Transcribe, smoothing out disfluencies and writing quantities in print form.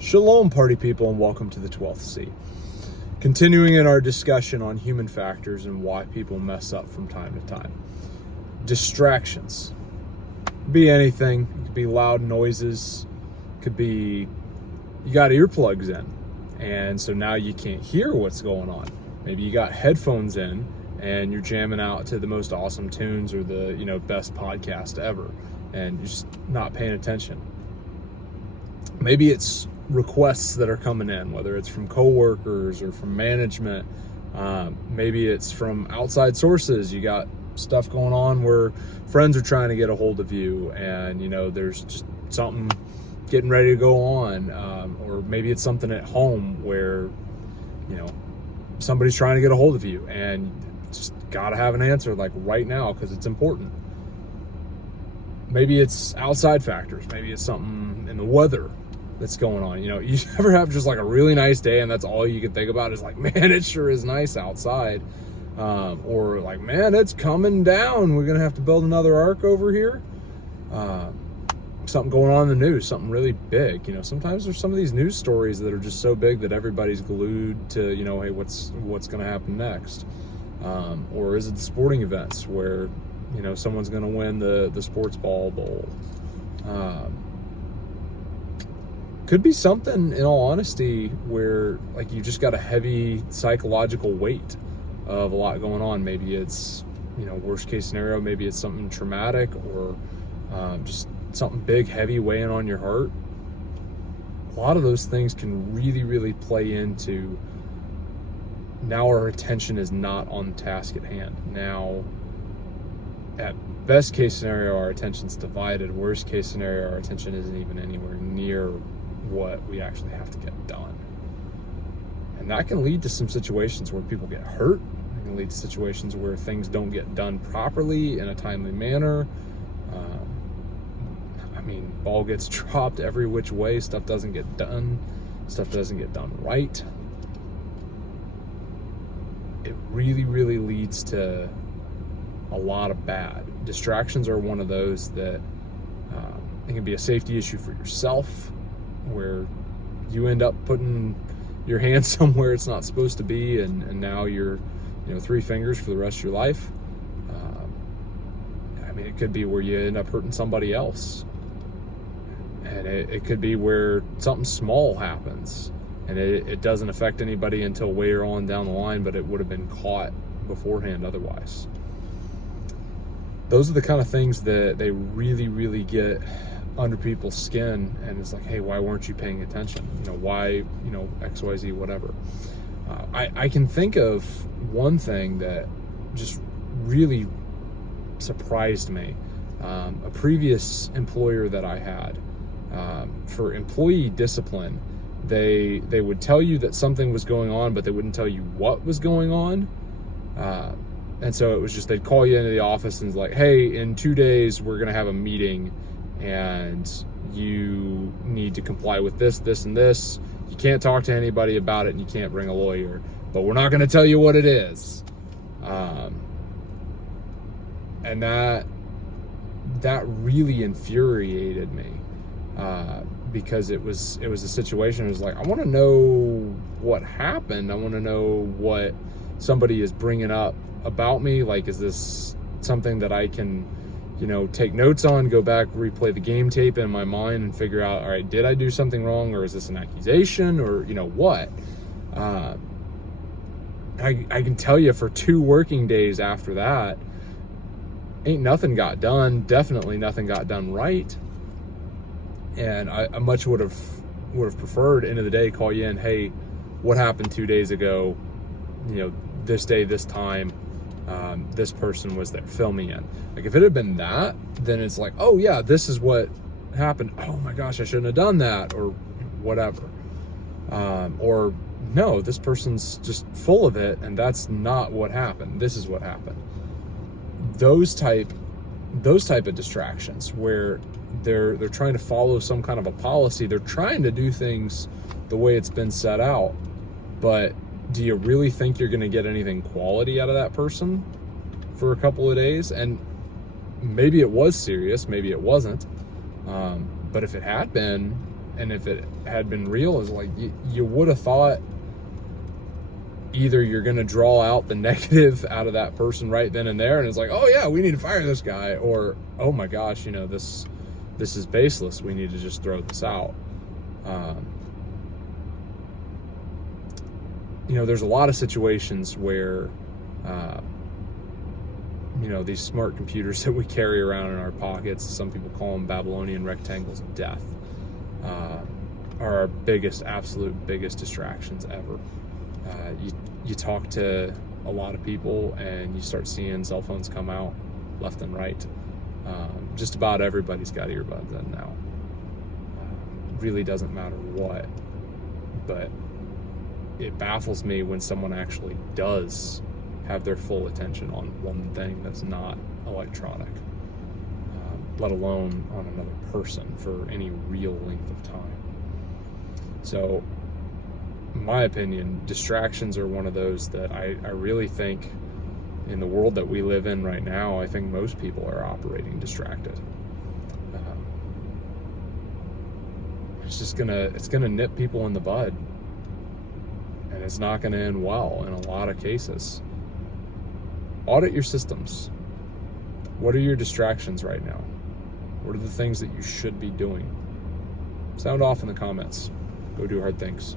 Shalom, party people, and welcome to the 12th Sea. Continuing in our discussion on human factors and why people mess up from time to time. Distractions. Could be anything. It could be loud noises. It could be you got earplugs in, and so now you can't hear what's going on. Maybe you got headphones in, and you're jamming out to the most awesome tunes or the best podcast ever, and you're just not paying attention. Maybe it's requests that are coming in, whether it's from coworkers or from management. Maybe it's from outside sources. You got stuff going on where friends are trying to get a hold of you, and there's just something getting ready to go on, or maybe it's something at home where somebody's trying to get a hold of you and just gotta have an answer like right now because it's important. Maybe it's outside factors. Maybe it's something in the weather that's going on. You ever have just like a really nice day and that's all you can think about is like, man, it sure is nice outside. Or like, man, it's coming down. We're going to have to build another ark over here. Something going on in the news, something really big. Sometimes there's some of these news stories that are just so big that everybody's glued to, hey, what's going to happen next? Or is it the sporting events where, someone's going to win the sports ball bowl? Could be something, in all honesty, where like you just got a heavy psychological weight of a lot going on. Maybe it's, worst case scenario, maybe it's something traumatic or just something big, heavy weighing on your heart. A lot of those things can really, really play into now our attention is not on the task at hand. Now, at best case scenario, our attention's divided. Worst case scenario, our attention isn't even anywhere near what we actually have to get done. And that can lead to some situations where people get hurt. It can lead to situations where things don't get done properly in a timely manner. Ball gets dropped every which way. Stuff doesn't get done. Stuff doesn't get done right. It really, really leads to a lot of bad. Distractions are one of those that it can be a safety issue for yourself, where you end up putting your hand somewhere it's not supposed to be, and now you're, 3 fingers for the rest of your life. It could be where you end up hurting somebody else. And it could be where something small happens, and it doesn't affect anybody until later on down the line, but it would have been caught beforehand otherwise. Those are the kind of things that they really, really get under people's skin, and it's like, hey, why weren't you paying attention? Why, XYZ, whatever. I can think of one thing that just really surprised me. A previous employer that I had, for employee discipline, they would tell you that something was going on, but they wouldn't tell you what was going on. And so it was just, they'd call you into the office and it's like, hey, in 2 days, we're going to have a meeting and you need to comply with this, this, and this. You can't talk to anybody about it and you can't bring a lawyer, but we're not going to tell you what it is. And that really infuriated me, because it was a situation. It was like, I want to know what happened. I want to know what somebody is bringing up about me. Like, is this something that I can, take notes on, go back, replay the game tape in my mind and figure out, all right, did I do something wrong, or is this an accusation, or, what? I can tell you for 2 working days after that, ain't nothing got done. Definitely nothing got done right. And I much would have preferred, end of the day, call you in, hey, what happened 2 days ago? This day, this time, this person was there, fill me in. Like, if it had been that, then it's like, oh yeah, this is what happened. Oh my gosh, I shouldn't have done that, or whatever. Or no, this person's just full of it, and that's not what happened. This is what happened. Those type of distractions where they're trying to follow some kind of a policy. They're trying to do things the way it's been set out, but do you really think you're going to get anything quality out of that person for a couple of days? And maybe it was serious, maybe it wasn't. But if it had been, and if it had been real, is like you would have thought either you're going to draw out the negative out of that person right then and there, and it's like, oh yeah, we need to fire this guy, or oh my gosh, this is baseless, we need to just throw this out. There's a lot of situations where these smart computers that we carry around in our pockets, some people call them Babylonian rectangles of death, are our absolute biggest distractions ever. You talk to a lot of people and you start seeing cell phones come out left and right. Just about everybody's got earbuds in now. Really doesn't matter what, but it baffles me when someone actually does have their full attention on one thing that's not electronic, let alone on another person for any real length of time. So, in my opinion, distractions are one of those that I really think, in the world that we live in right now, I think most people are operating distracted. It's gonna nip people in the bud, and it's not gonna end well in a lot of cases. Audit your systems. What are your distractions right now? What are the things that you should be doing? Sound off in the comments. Go do hard things.